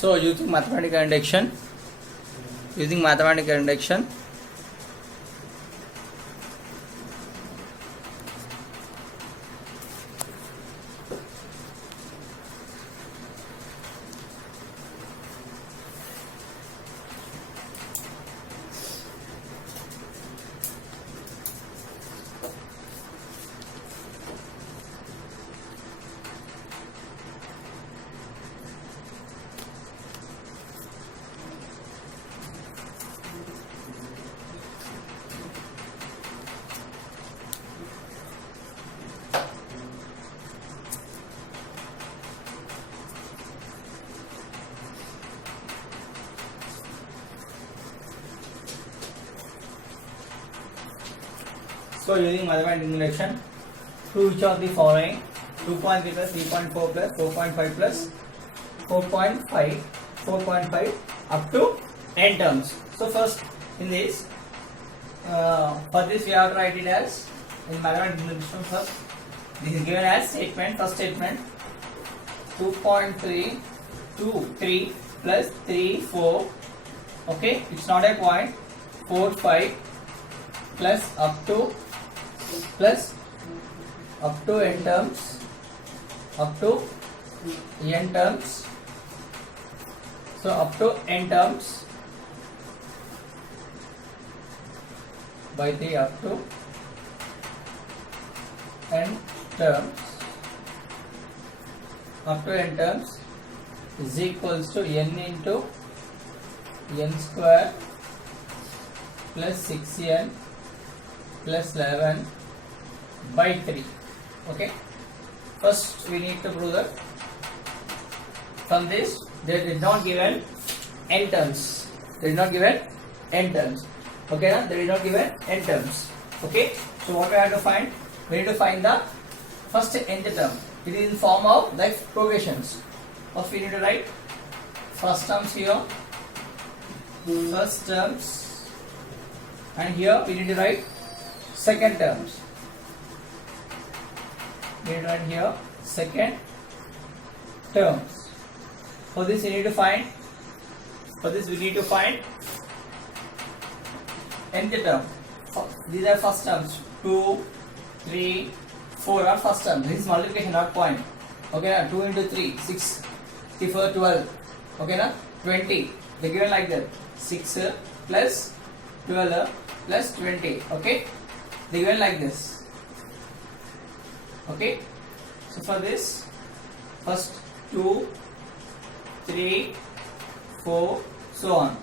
So using mathematical induction, using mathematical induction, prove which of the following: 2.3 plus 3.4 plus 4.5 plus 4.5 up to n terms. So first in this, for this we have to write it as in mathematical induction. First, this is given as statement. First statement: 2.3 3 plus 3 4. Okay, it's not a point. 4 5 plus up to n terms, so up to n terms by the up to n terms is equals to n into n square plus 6n plus 11 by 3. Okay, first we need to prove that from this they did not given n terms. Okay, now they did not given n terms. Okay, so what we have to find? We need to find the first nth term. It is in form of like progressions. First we need to write first terms here, and here we need to write second terms. We need to write here second terms. For this we need to find nth term. These are first terms. 2, 3, 4 are first term. This is multiplication, not point. Okay, na? 2 into 3, 6, 4, 12. Okay, na? 20. They given like that. 6 plus 12 plus 20. Okay, they given like this. Okay, so for this, first 2, 3, 4, so on.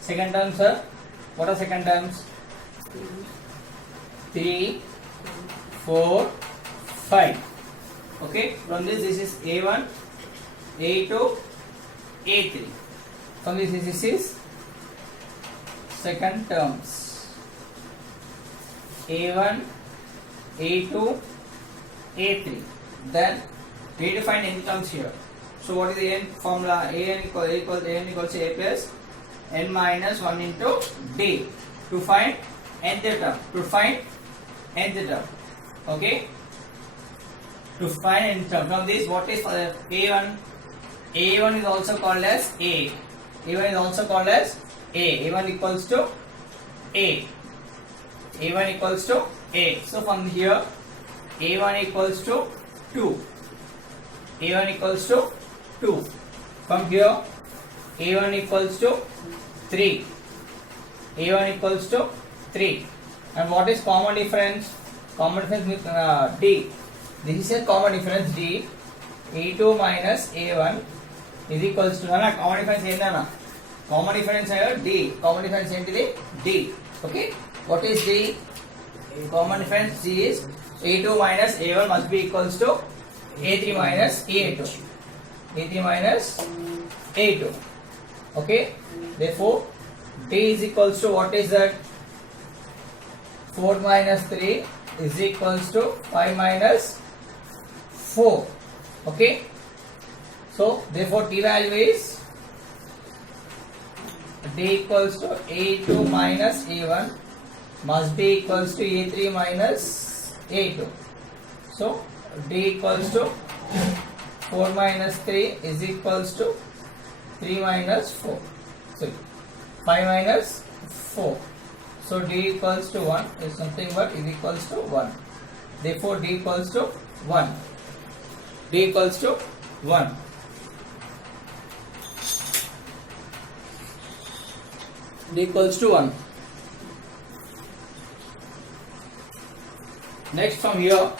Second terms are, what are second terms? 3, 4, 5. Okay, from this is A1, A2, A3. From this is second terms. A1, A2, A3. Then we need to find n terms here. So what is the n formula? An equals to a plus n minus 1 into d to find nth term. Okay, to find nth term. From this, what is A1? A1 is also called as A. A1 equals to A. So from here, A1 equals to 2. From here, A1 equals to 3. And what is common difference? Common difference with D. This is a common difference D. A2 minus A1 is equals to common difference ఏంటన్నా? Common difference here D. Common difference ఏంటిది? D. Okay. What is D? Common difference D is A2 minus A1 must be equals to A3 minus A2. Okay. Therefore, D is equals to what is that? 4 minus 3 is equals to 5 minus 4. Okay. So, therefore, T value is D equals to A2 minus A1 must be equals to A3 minus A2. So, D equals to 4 minus 3 is equals to 3 minus 4. Sorry, 5 minus 4. So d equals to 1 is something but is equals to 1. Therefore d equals to 1. D equals to 1. D equals to 1. Next from here,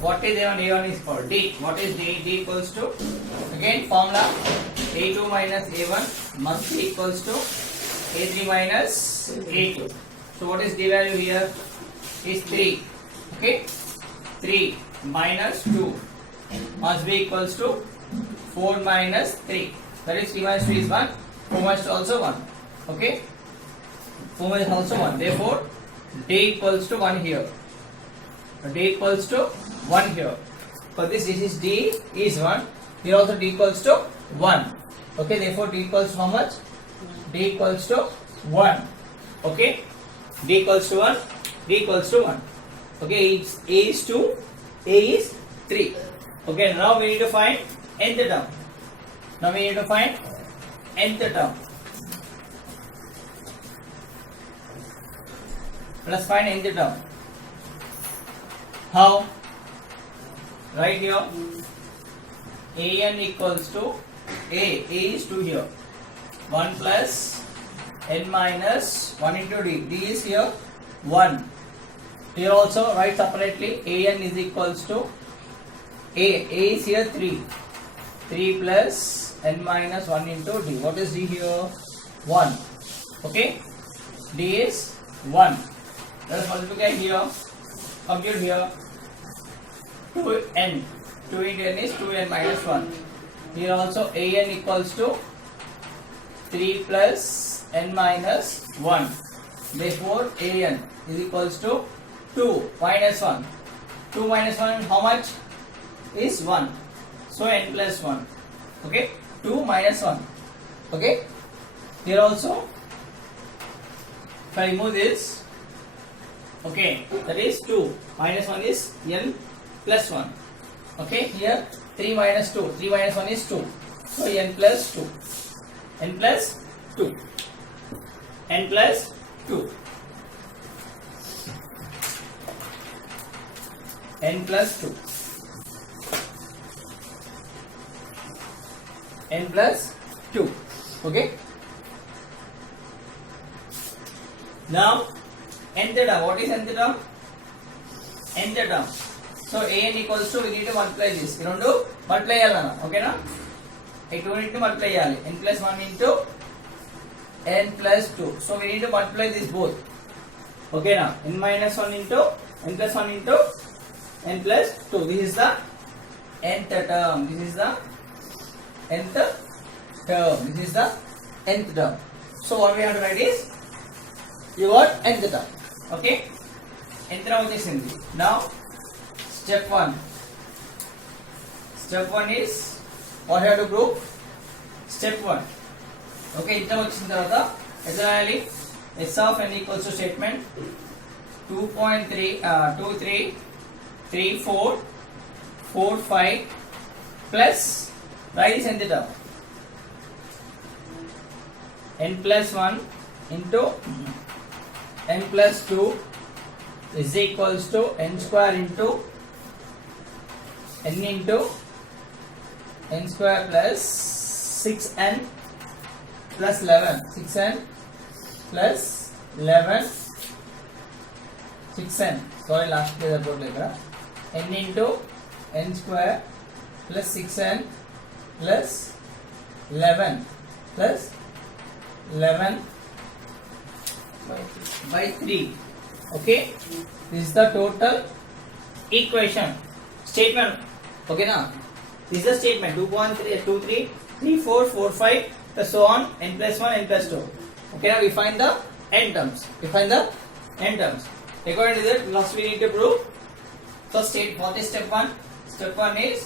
what is A1? A1 is for D. What is D? D equals to, again formula, A2 minus A1 must be equals to A3 minus A2. So what is D value here? Is 3. Okay, 3 minus 2 must be equals to 4 minus 3. That is 3 minus 3 is 1. 4 minus 2 also 1. Okay, 4 minus also 1. Therefore D equals to 1 here. D equals to 1 here. For this is D is 1. Here also D equals to 1. Okay, therefore D equals to how much? D equals to 1. Okay, D equals to 1. D equals to 1. Okay, A is 2, A is 3. Okay, now we need to find nth term. Now we need to find nth term. Let us find nth term. How? Right here, an equals to A is 2 here. 1 plus n minus 1 into d. D is here 1. Here also write separately. An is equals to A is here 3. 3 plus n minus 1 into d. What is d here? 1. Okay, d is 1. Let us multiply here. Compute here. 2n. 2 into n is 2n minus 1. Here also an equals to 3 plus n minus 1. Therefore an is equals to 2 minus 1. 2 minus 1 how much? Is 1. So n plus 1. Okay, 2 minus 1. Okay, here also if I remove this, okay, that is 2 minus 1 is n plus 1. Okay, here 3 minus 2. 3 minus 1 is 2. So n plus 2. N plus 2. N plus 2. N plus 2. N plus 2. Okay. Now nth term. What is nth term? Nth term. So an equals to, we need to multiply this. You don't do multiply cheyalana. Okay na? I do need to multiply cheyali. N plus 1 into n plus 2. So we need to multiply this both. Okay na? N minus 1 into n plus 1 into n plus 2. This is the nth term. This is the nth term. This is the nth term. So what we have to write is, you got nth term. Okay, nth term వచ్చేసింది. Now step 1. Step 1 is what you have to prove? Step 1. Okay, ఇంత వచ్చిన తర్వాత ఎట్లా రాయాలి? S of n equals to statement 2.3 2 3 3 4 4 5 plus write this nth term n plus 1 into n plus 2 is equals to n square into n into n square plus 6n plus 11. 6n plus 11 6n. Sorry, last page upload later. N into n square plus 6n plus 11 plus 11 by 3. Okay, this is the total equation statement. Okay now, this is the statement 2.3 2 3 3 4 4 5 plus so on, n plus 1 n plus 2. Okay, now we find the n terms. We find the n terms. According to that, first we need to prove. So state what is step 1? Step 1 is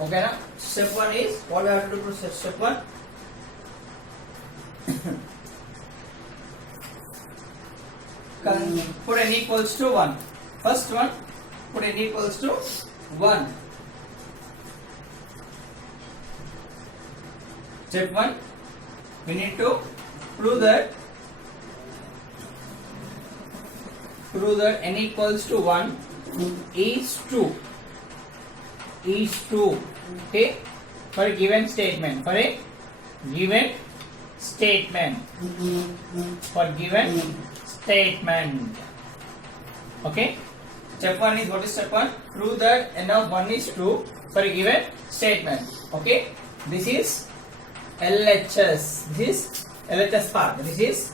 okay now, step 1 is what we have to do for step 1? Put n equals to 1. First one, put n equals to 1. Step 1, we need to prove that n equals to 1 is true. Okay, for a given statement. Okay, step 1 is, what is step 1? Prove that n of 1 is true for a given statement. Okay, this is LHS. This is LHS part. This is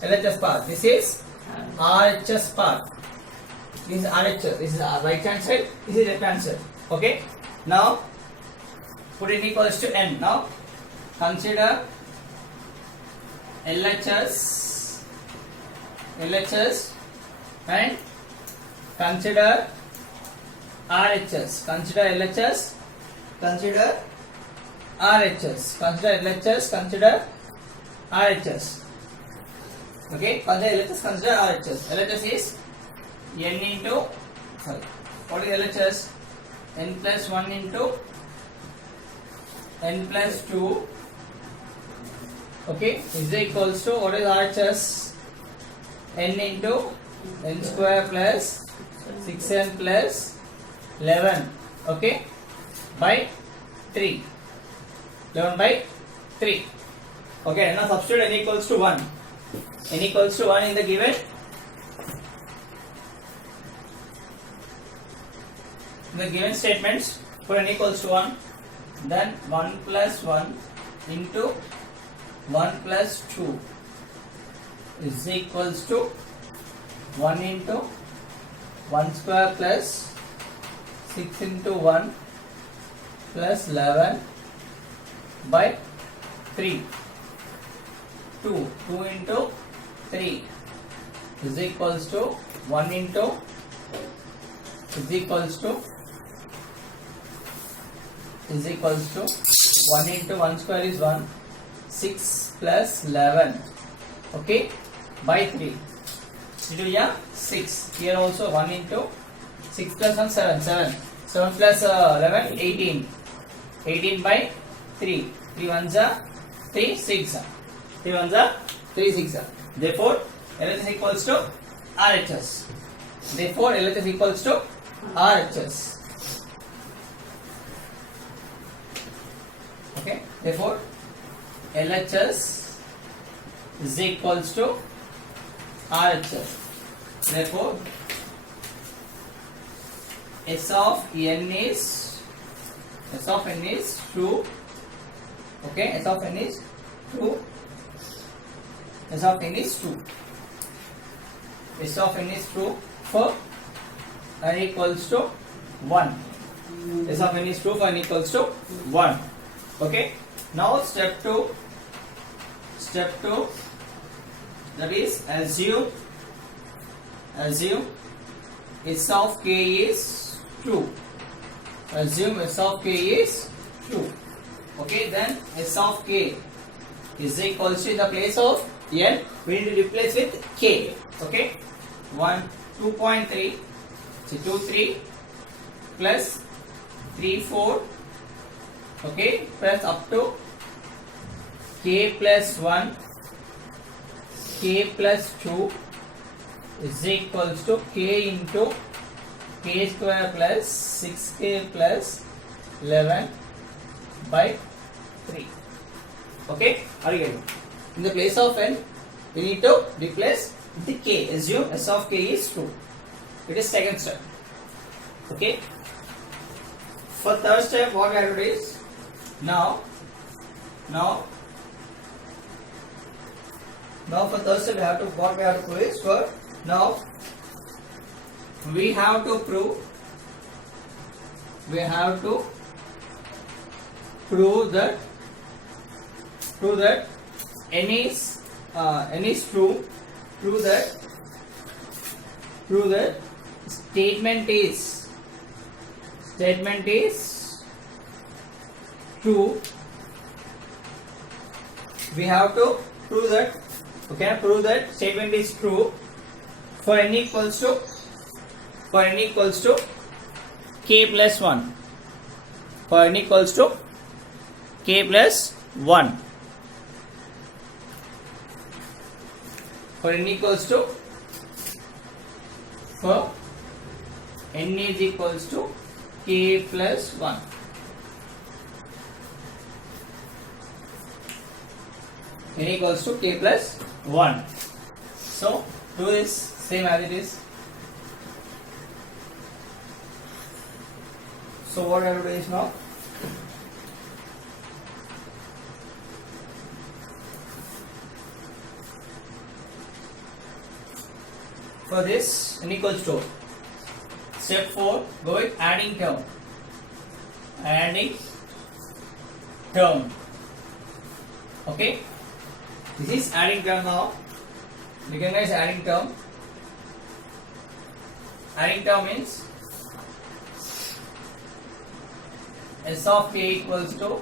LHS part. This is RHS part. This is RHS. This is right hand side. This is left hand side. Okay. Now put n equals to n. Now consider LHS and consider RHS. Consider LHS. Consider RHS. Consider LHS. Consider RHS. Okay. Consider LHS. Consider RHS. LHS is n into, sorry, what is LHS? N plus 1 into n plus 2. Okay, is equals to, what is RHS? N into n square plus 6n plus 11. Okay, by 3. 11 by 3. Okay, now substitute n equals to 1. N equals to 1 in the given. The given statements, put n equals to 1, then 1 plus 1 into 1 plus 2 is equals to 1 into 1 square plus 6 into 1 plus 11 by 3. 2 into 3 is equals to 1 into is equals to 1 into 1 square is 1, 6 plus 11, okay, by 3. It is 6. Here also 1 into 6 plus 1, 7 plus 11, 18. 18 by 3. 3 ones are 3, 6. 3 ones are 3, 6. Therefore, LHS equals to RHS. Therefore, LHS equals to RHS. Okay. Therefore, LHS is equals to RHS. Therefore, S of n is true. Okay, S of n is true. S of n is true. S of n is true for n equals to 1. S of n is true for n equals to 1. Okay. Now step 2, that is assume S of k is true. Assume S of k is true. Okay, then S of k is equals to, in the place of n, we need to replace with k. Okay, 2.3, so 2, 3 plus 3, 4. Okay, plus up to k plus 1, k plus 2 is equals to k into k square plus 6k plus 11 by 3. Okay, are you getting? In the place of n, we need to replace the k. Assume S of k is true. It is second step. Okay. For third step, what we have to do is, now for third step, what we have to do is, for now we have to prove that n is true. Prove that statement is true. We have to prove that. Okay, prove that statement is true for n equals to for n equals to k plus 1. For n equals to k plus 1. For n equals to, for n is equals to k plus 1. N equals to k plus 1. So do this same as it is. So what I will do is now, for this n equals to, step 4, go with adding term. Adding term. Okay, this is adding term now. Recognize adding term. Adding term means S of k equals to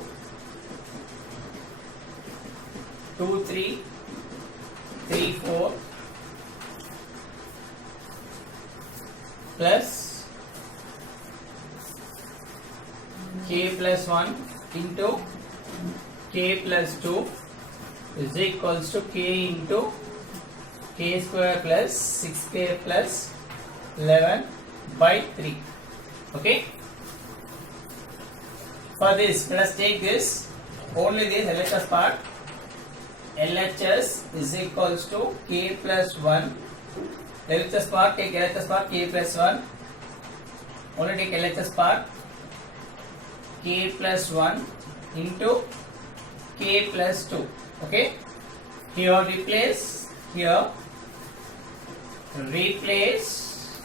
2, 3, 3, 4 plus k plus 1 into k plus 2 is equals to k into k square plus 6k plus 11 by 3. Okay. For this, let us take this, only this LHS part. LHS is equals to k plus 1. LHS part, take LHS part, k plus 1. Only take LHS part, k plus 1 into k plus 2. Okay. Here replace, here replace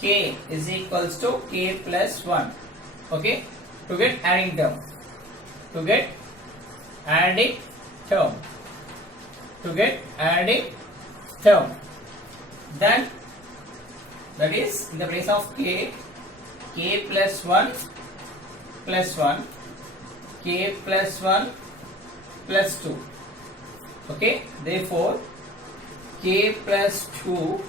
k is equals to k plus 1. Okay. To get adding term, to get adding term, to get adding term, then that is in the place of k, k plus 1 plus 1, k plus 1 plus 2. Okay, therefore k plus 2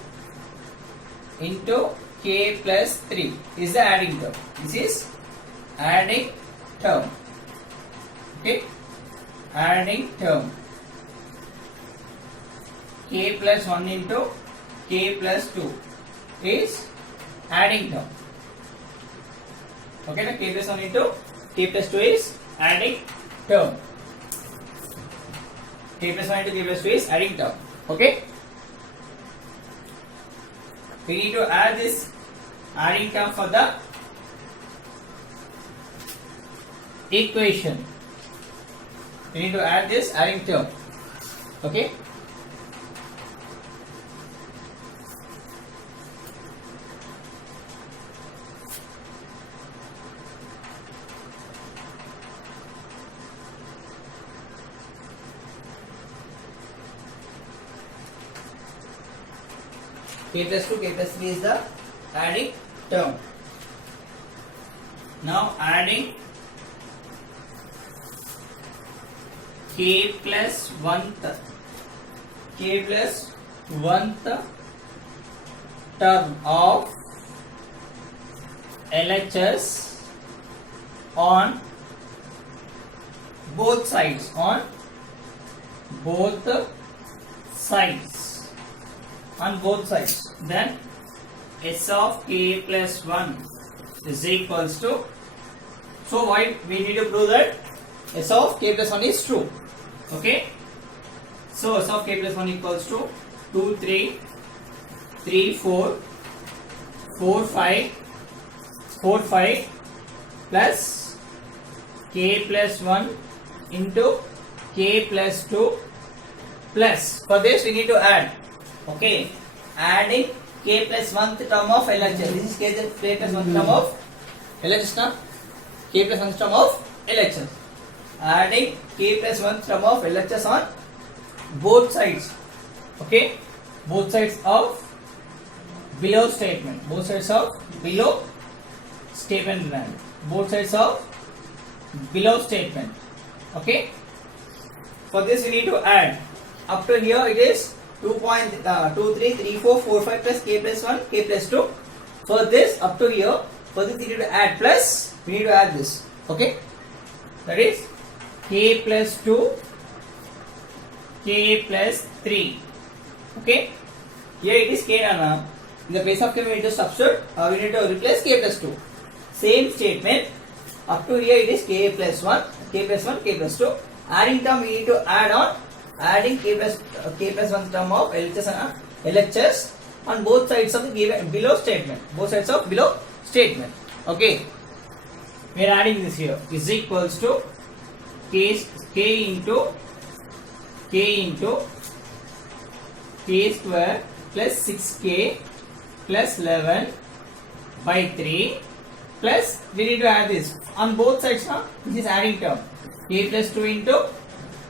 into k plus 3 is the adding term. This is adding term. Okay, adding term. K plus 1 into k plus 2 is adding term. Okay, the k plus 1 into k plus 2 is adding term. K plus 1 into k plus 2 is adding term. Okay, we need to add this adding term for the equation. We need to add this adding term. Okay. K plus 2, k plus 3 is the adding term. Now adding k plus 1th, k plus 1th term of LHS on both sides, on both sides, on both sides. Then S of k plus 1 is equals to, so why we need to prove that S of k plus 1 is true. Okay, so S of k plus 1 equals to 2, 3, 3, 4, 4, 5, 4, 5 plus k plus 1 into k plus 2 plus, for this we need to add. Okay, adding k plus 1th term of LHS. This is k plus 1th term of LHS now. K plus 1th term of LHS. Adding k plus 1th term of LHS on both sides. Okay, both sides of below statement. Both sides of below statement. Both sides of below statement. Okay, for this we need to add. Up to here it is 2, 3, 3, 4, 4, 5 plus k plus 1, k plus 2. For this up to here, for this we need to add plus, we need to add this. Okay, that is k plus 2, k plus 3. Okay, here it is k now. In the place of k we need to substitute, we need to replace k plus 2. Same statement. Up to here it is k plus 1, k plus 1, k plus 2. Adding term we need to add on, adding k plus 1 term of LHS on both sides of the given below statement. Both sides of below statement. Okay. We are adding this here. Is equals to k into k square plus 6k plus 11 by 3 plus we need to add this on both sides now. This is adding term. K plus 2 into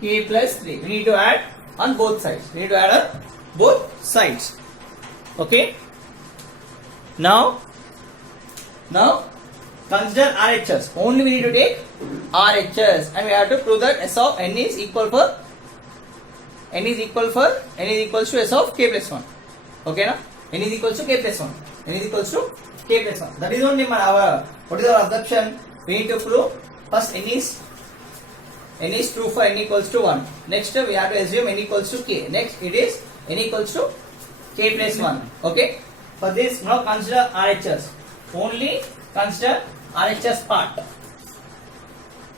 k plus 3. We need to add on both sides. We need to add on both sides. Okay. Now consider RHS. Only we need to take RHS and we have to prove that S of n is equal to S of k plus 1. Okay na? N is equals to k plus 1. N is equals to k plus 1. That is only our what is our assumption? We need to prove first n is true for n equals to 1. Next we have to assume n equals to k. Next it is n equals to k plus 1. Okay. For this now consider RHS. Only consider RHS part.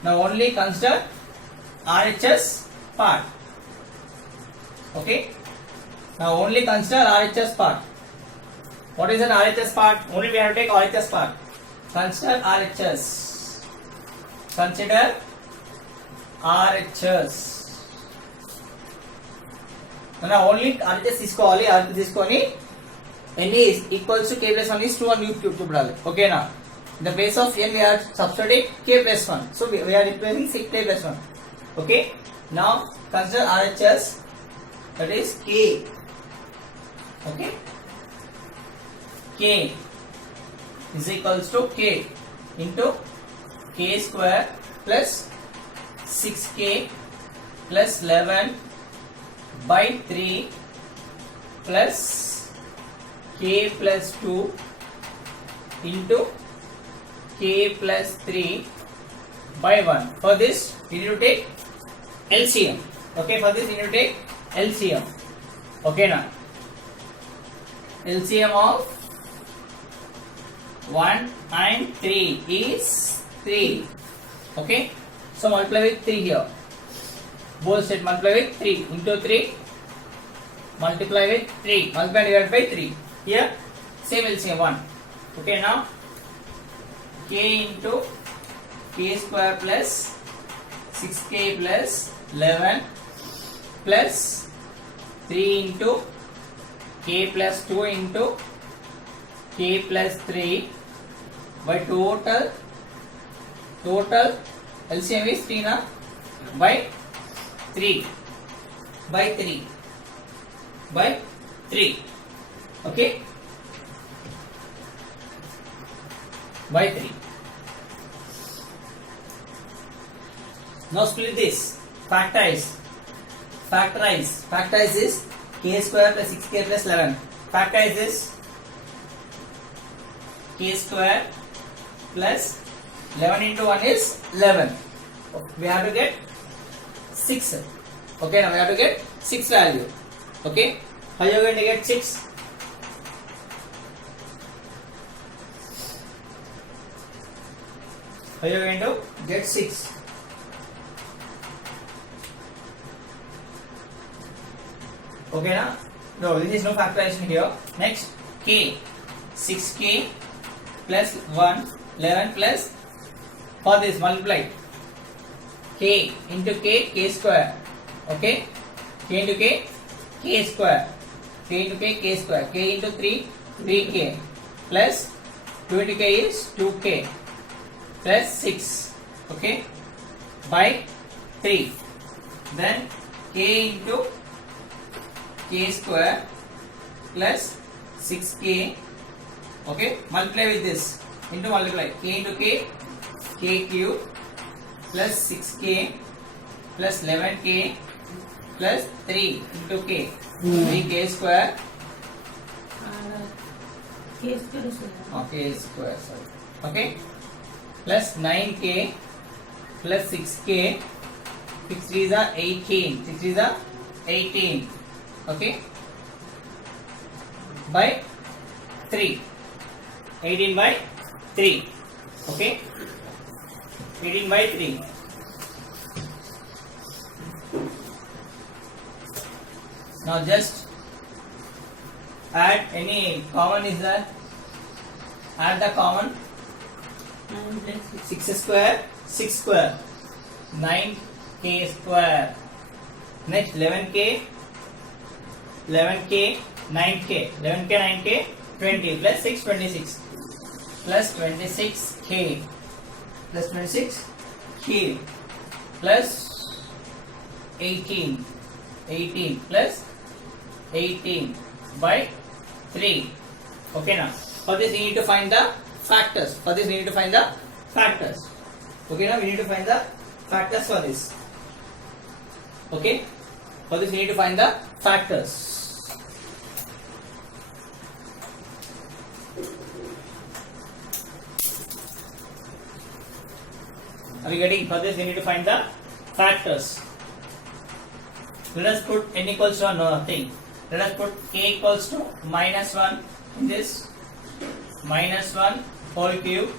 Now only consider RHS part. Okay. Now only consider RHS part. What is an RHS part? Only we have to take RHS part. Consider RHS. Consider RHS. Now only RHS తీసుకోవాలి n is equals to k plus 1 is 2 on YouTube. Okay now. In the place of n we are substituting k plus 1. So we are replacing k plus 1. Okay. Now consider RHS, that is k. Okay. K is equals to k into k square plus 6k plus 11 by 3 plus k plus 2 into k plus 3 by 1. For this we need to take LCM. Okay, for this we need to take LCM. Okay now. LCM of 1 and 3 is 3. Okay, so multiply with 3 here. Both side multiply with 3 into 3. Multiply with 3. Multiply divided by 3. Here same LCM 1. Okay now k into k square plus 6k plus 11 plus 3 into k plus 2 into k plus 3 by total LCM is 3 na by 3 by 3 by 3. Okay, by 3. Now split this. Factorize is k square plus 6k plus 11. Factorize this. K square plus 11 into 1 is 11. We have to get 6. Okay, now we have to get 6 value. Okay, how you are going to get 6? How you are going to get 6? Okay now? No, this is no factorization here. Next, k. 6k plus 1, 11 plus, for this multiply k into k square. Okay, k into k square, k into k square, k into 3, 3k plus 2 into k is 2k plus 6. Okay, by 3. Then k into k square plus 6k. Okay, multiply with this into multiply k into k cube plus 6k plus 11k plus 3 into k. 3k square. K square is Okay, square. Sorry. Okay. Plus 9k plus 6k. 6 3s are 18. 6 3s are 18. Okay. By 3. 18 by 3. Okay. 18 by 3. Now just add any common is there. Add the common. 9 plus 6. 6 square, 6 square, 9k square. Next 11k, 11k, 9k, 11k, 9k, 20 plus 6, 26 plus 26k plus 26k plus 18, 18 plus 18 by 3. Okay now. For this we need to find the factors. For this we need to find the factors. Okay now we need to find the factors for this. Okay. For this we need to find the factors. Are you getting? For this we need to find the factors. Let us put n equals to nothing. Let us put k equals to minus 1 in this. Minus 1 whole cube.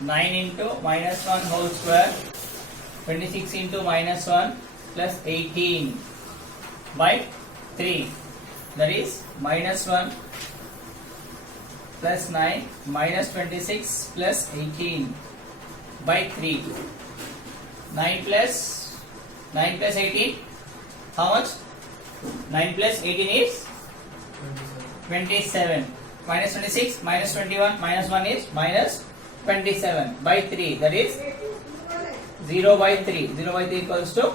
9 into minus 1 whole square. 26 into minus 1 plus 18 by 3. That is minus 1 plus 9 minus 26 plus 18 by 3. 9 plus 18. How much? 9 plus 18 is 27. Minus 26 minus 21 minus 1 is minus 27 by 3. That is 0 by 3. 0 by 3 equals to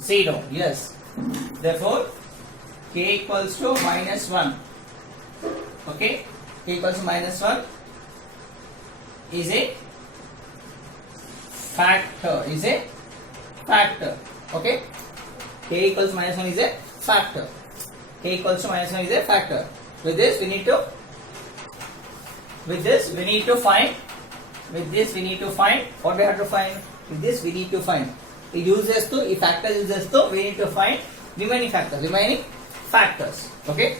0. Yes. Therefore, k equals to minus 1. Okay. K equals to minus 1 is a factor. Is a factor. Okay. K equals to minus 1 is a factor. K equals to minus 1 is a factor. With this we need to find what we have to find. With this we need to find ఈ factor uses to we need to find remaining factors. Okay.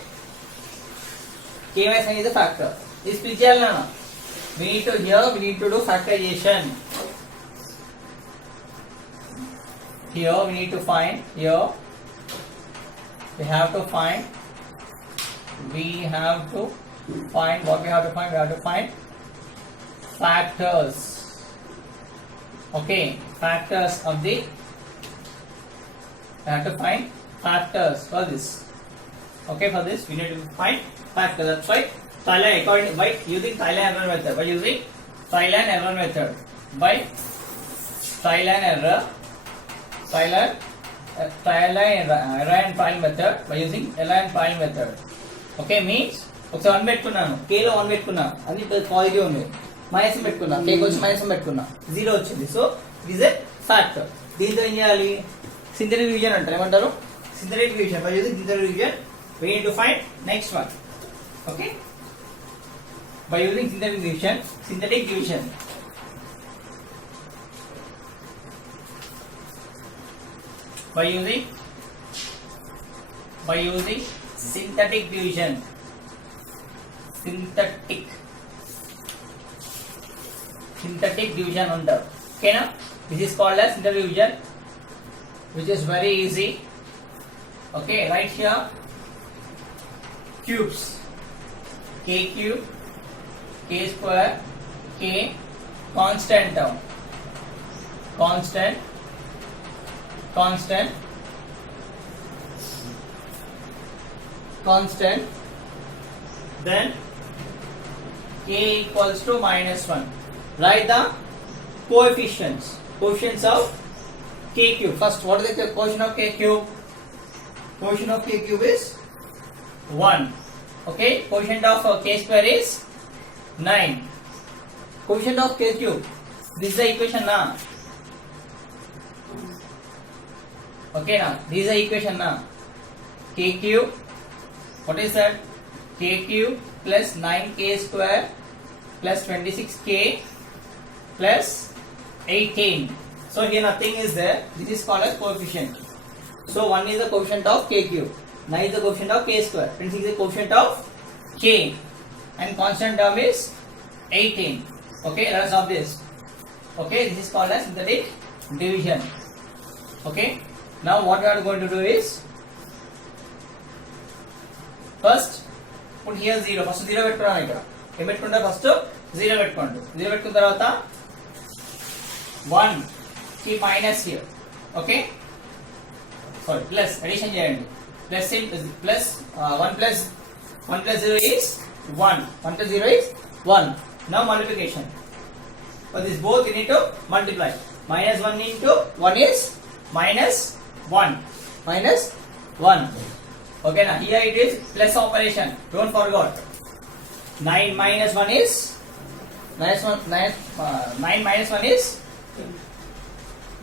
K minus 1 is a factor. This picture na we need to do factorization. Here we need to find we have to find what we have to find. We have to find factors. Okay, factors of the. We have to find factors for this. Okay, for this we need to find factors. That's why by using Thailand error method. By using Thailand error method. By Thailand error and trial method. By using error and trial method. Okay, means ఒకసారి 1 పెట్టుకున్నాను, k లో 1 పెట్టుకున్నా, అన్ని positive ఉన్నాయి, minus పెట్టుకున్నా, k వచ్చి minus పెట్టుకున్నా, 0 వచ్చింది. So it is a factor. దీంతో ఏం చేయాలి? సింథటిక్ డివిజన్ అంటారు. ఏమంటారు? Synthetic division. By using synthetic division we need to find next one. Okay, by using synthetic division by using synthetic division under. Okay now, this is called as synthetic division, which is very easy. Okay, right here cubes, k cube, k square, k constant term, constant, then k equals to minus 1. Write the coefficients of k cube. First, what is the quotient of k cube? Quotient of k cube is 1. Okay, quotient of k square is 9. Quotient of k cube, this is the equation now. Okay, now this is the equation now. K cube, what is that? K cube plus 9k square plus 26k plus 18. So here nothing is there. This is called as coefficient. So 1 is the coefficient of k cube, 9 is the coefficient of k square, 26 is the coefficient of k, and constant term is 18. Okay, let us solve this. Okay, this is called as synthetic division. Okay, now what we are going to do is, first put here 0. First 0 పెట్టుకున్నాను ఇక్కడ. ఏం పెట్టుకుంటా? First 0 పెట్టుకోండి. 0 పెట్టుకున్న తర్వాత 1 కి minus here. Okay, sorry, plus addition చేయండి. Plus plus 1 plus 0 is 1. 1 plus 0 is 1. Now multiplication. For this both you need to multiply. Minus 1 into 1 is minus 1. Minus 1. Okay, now here it is plus operation. Don't forget. 9 minus 1 is 9 minus 1 is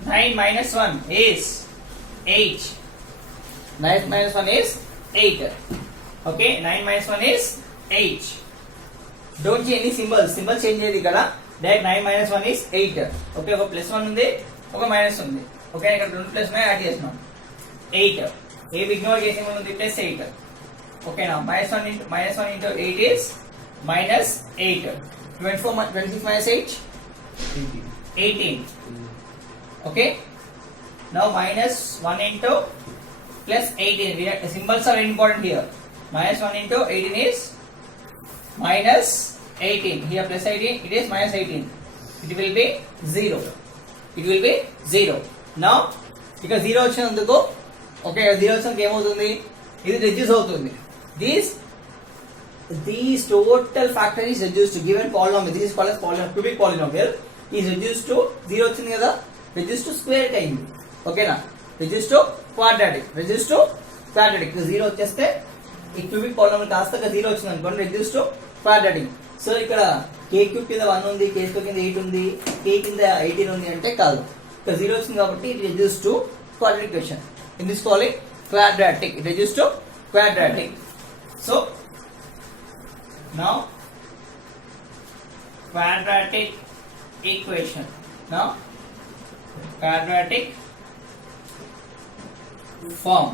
9 minus 1 is 8. 9 minus 1 is 8. Okay, 9 minus 1 is 8. Don't change any symbols. Symbol change చేయదు ఇక్కడ. Direct 9 minus 1 is 8. Okay, ఒక plus 1 ఉంది, ఒక minus ఉంది. Okay, ఇక్కడ రెండు plus add చేస్తున్నాం. 8. ఏ ignore చేసి ఉంది, ప్లస్ 8. ఓకే, నా minus 1 into 8 is minus 8. 26 minus 8 18. Okay, now minus 1 into plus 18. Symbols are important here. Minus 1 into 18 is minus 18. Here plus 18, it is minus 18. It will be 0. It will be 0. Now ఇక్కడ 0 వచ్చినందుకు, okay, 0 వచ్చినందుకు ఏమవుతుంది? ఇది reduce అవుతుంది. These total factor is reduced to given polynomial. This is called as cubic polynomial. Is reduced to 0 వచ్చింది కదా, reduced to square it అయింది. ఓకేనా, reduced to quadratic. Reduced to quadratic. 0 వచ్చేస్తే ఈ క్యూబిక్ పాలినామియల్ కాస్త 0 వచ్చింది అనుకోండి, reduced to quadratic. సో ఇక్కడ k క్యూబ్ కింద 1 ఉంది, k స్క్వేర్ కింద 8 ఉంది, k కింద 18 ఉంది అంటే కాదు. ఇక్కడ 0 వచ్చింది కాబట్టి it reduced to quadratic equation. In this calling quadratic. It reduced to quadratic. So now quadratic equation. Now quadratic form.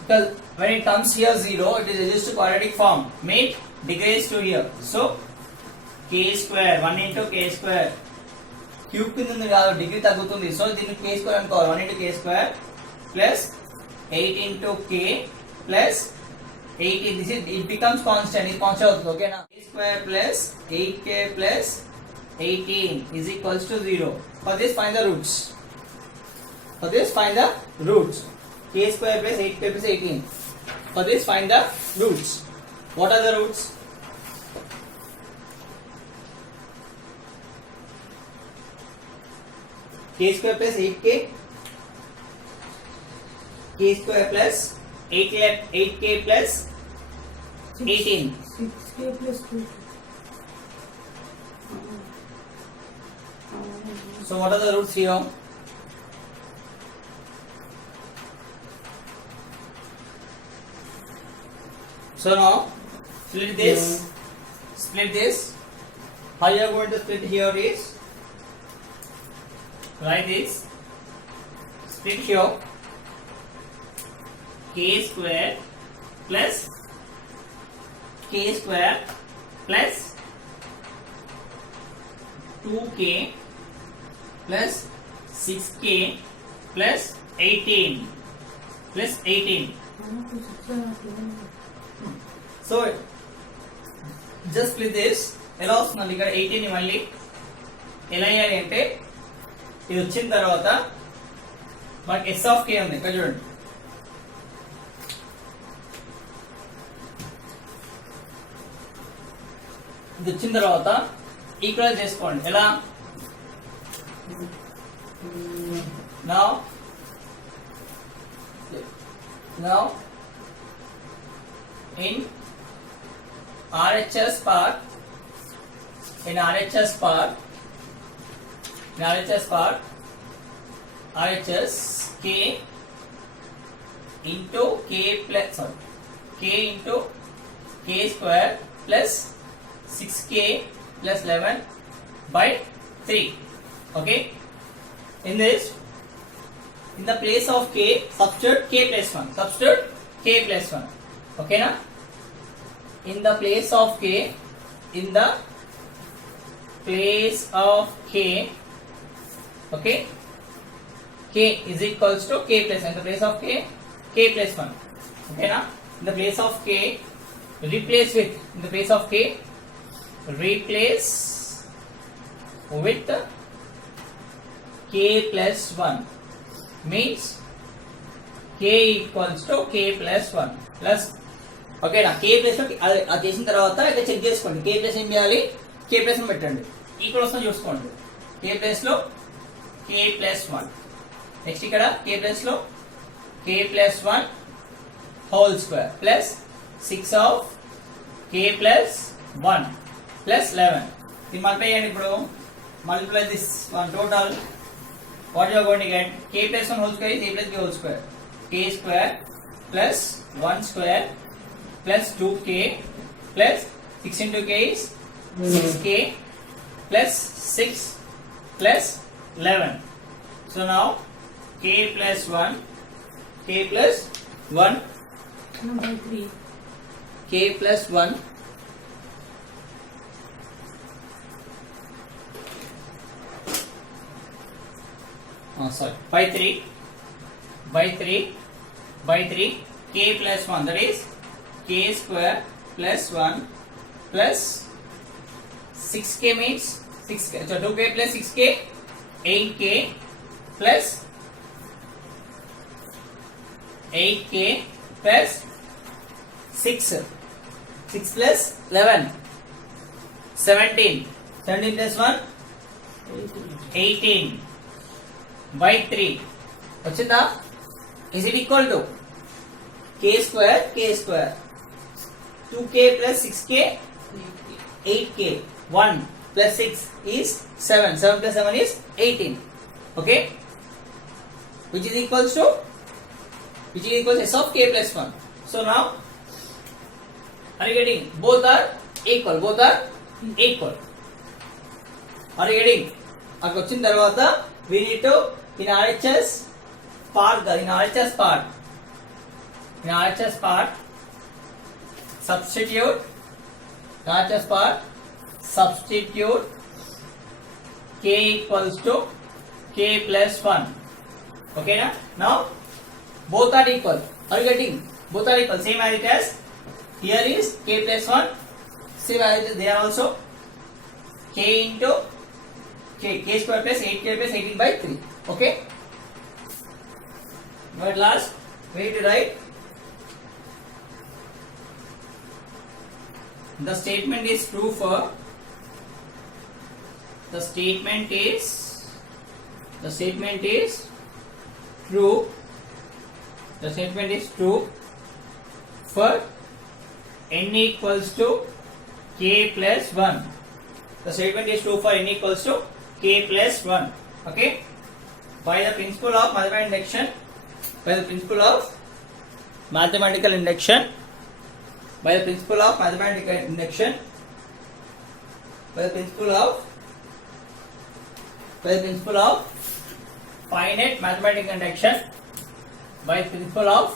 Because when it comes here 0, it is reduced to quadratic form. Mean decrease to here. So k square 1 into k square. Cube కింద ఉంది కాదు, degree తగ్గుతుంది. So దీన్ని k square అనుకోవాలి. 1 into k square plus 8 into k plus 18. This is, it becomes constant. It constant అవుతుంది. ఓకేనా, k square plus 8k plus 18 is equals to 0. For this find the roots. For this find the roots. K square plus 8k plus 18. For this find the roots. What are the roots? K square plus 8k, k square plus 8k plus 18. 6k plus 2. So what are the roots here? So now split this. How you are going to split here is, write this. Split here. K square plus 2k plus 6k plus 18 plus 18. So just split this. ఎలా వస్తుంది ఇక్కడ 18 ని మళ్ళీ ఎలా అయ్యాలి అంటే, ఇది వచ్చిన తర్వాత మనకి s ఆఫ్ k ఉంది ఇక్కడ చూడండి. ఇది వచ్చిన తర్వాత ఈక్వల్ చేసుకోండి. ఎలా? Now in RHS part, RHS k into k plus k into k square plus 6k plus 11 by 3. Okay. In this, in the place of k, substitute k plus 1. Substitute k plus 1. Okay na? In the place of k, in the place of k, okay, k is equals to k plus 1. In the place of k, k plus 1. Okay na? In the place of k, replace with, in the place of k, replace with k plus 1 means k equals to k plus 1 plus. Okay నా k plus అది చేసిన తర్వాత ఇక్కడ check చేసుకోండి. k plus ఏం చేయాలి? k plus పెట్టండి. Equal వస్తుందో చూసుకోండి. k ప్లస్ లో k ప్లస్ 1. నెక్స్ట్ ఇక్కడ k ప్లస్ లో k plus 1 whole square plus 6 of k plus 1 plus 11. ఇది మల్టిప్లై చేయండి. ఇప్పుడు multiply this one total. What you are going to get? k plus 1 whole square is a plus b whole square. k square plus 1 square plus 2k plus 6 into k is 6k plus 6 plus 11. So now k plus 1, k plus 1, Number 3. k plus 1 by 3 by 3 by 3 k plus 1, that is k square plus 1 plus 6k means 6k, so 2k plus 6k 8k plus 8k plus 6 plus 11 17 plus 1 18 by 3 వచ్చిందా? Is it equal to k square 2k plus 6k 8k 1 plus 6 is 7 plus 7 is 18. Okay, which is equals to s of k plus 1. So now are you getting? Both are equal. Are you getting? అక్కడ వచ్చిన తర్వాత we need to in RHS part substitute k equals to k plus 1. Okay na? Now both are equal. Are you getting? Both are equal. Same as it as here is k plus 1. Same as it is there also. K into k square plus 8k plus 18 by 3. Okay. Now at last we need to write the statement is true for the statement is true for n equals to k plus 1. The statement is true for n equals to k plus 1. Okay, by the principle of mathematical induction, by the principle of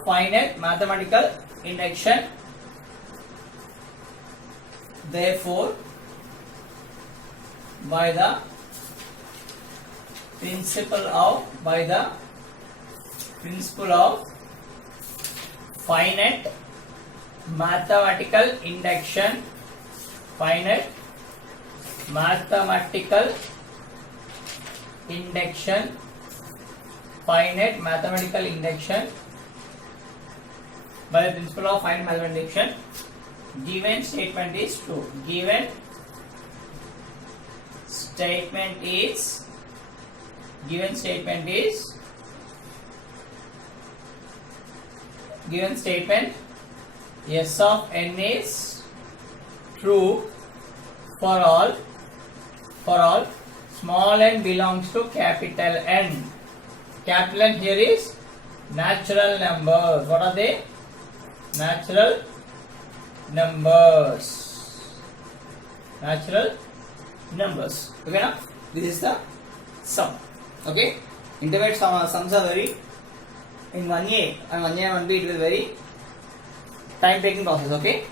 finite mathematical induction, therefore by the principle of finite mathematical induction, by the principle of finite mathematical induction, given statement is true. Given statement S of n is true for all small n belongs to capital N. capital N here is natural numbers. What are they? Natural numbers. Natural numbers. Okay, now this is the sum. Okay, intermediate sums are very in 1A and 1A and 1B it will very time taking process. Okay.